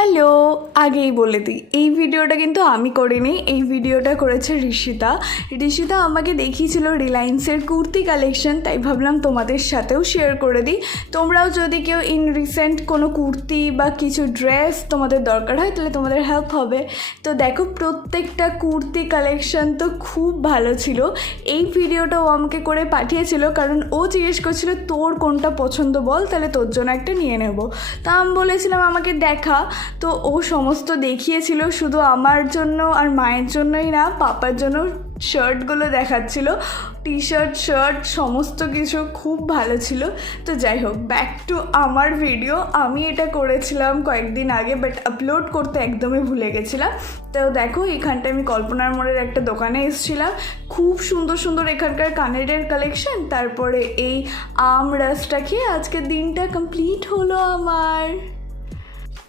Hello, আগেই বলে দিই এই ভিডিওটা কিন্তু আমি করিনি, এই ভিডিওটা করেছে ঋষিতা। ঋষিতা আমাকে দেখিয়েছিল রিলায়েন্সের কুর্তি কালেকশন, তাই ভাবলাম তোমাদের সাথেও শেয়ার করে দিই। তোমরাও যদি কেউ ইন রিসেন্ট কোনো কুর্তি বা কিছু ড্রেস তোমাদের দরকার হয় তাহলে তোমাদের হেল্প হবে। তো দেখো, প্রত্যেকটা কুর্তি কালেকশন তো খুব ভালো ছিল। এই ভিডিওটা ও আমাকে করে পাঠিয়েছিল কারণ ও জিজ্ঞেস করছিল তোর কোনটা পছন্দ বল, তাহলে তোর জন্য একটা নিয়ে নেব। তা আমি বলেছিলাম আমাকে দেখা। তো ও সমস্ত দেখিয়েছিল, শুধু আমার জন্য আর মায়ের জন্যই না, পাপার জন্য শার্টগুলো দেখাচ্ছিল। টি শার্ট সমস্ত কিছু খুব ভালো ছিল। তো যাই হোক, ব্যাক টু আমার ভিডিও। আমি এটা করেছিলাম কয়েকদিন আগে, বাট আপলোড করতে একদমই ভুলে গেছিলাম। তো দেখো, এখানটা আমি কল্পনার মোড়ের একটা দোকানে এসেছিলাম। খুব সুন্দর সুন্দর এখানকার কানেরের কালেকশন, তারপরে এই আম রসটা খেয়ে আজকের দিনটা কমপ্লিট হলো আমার।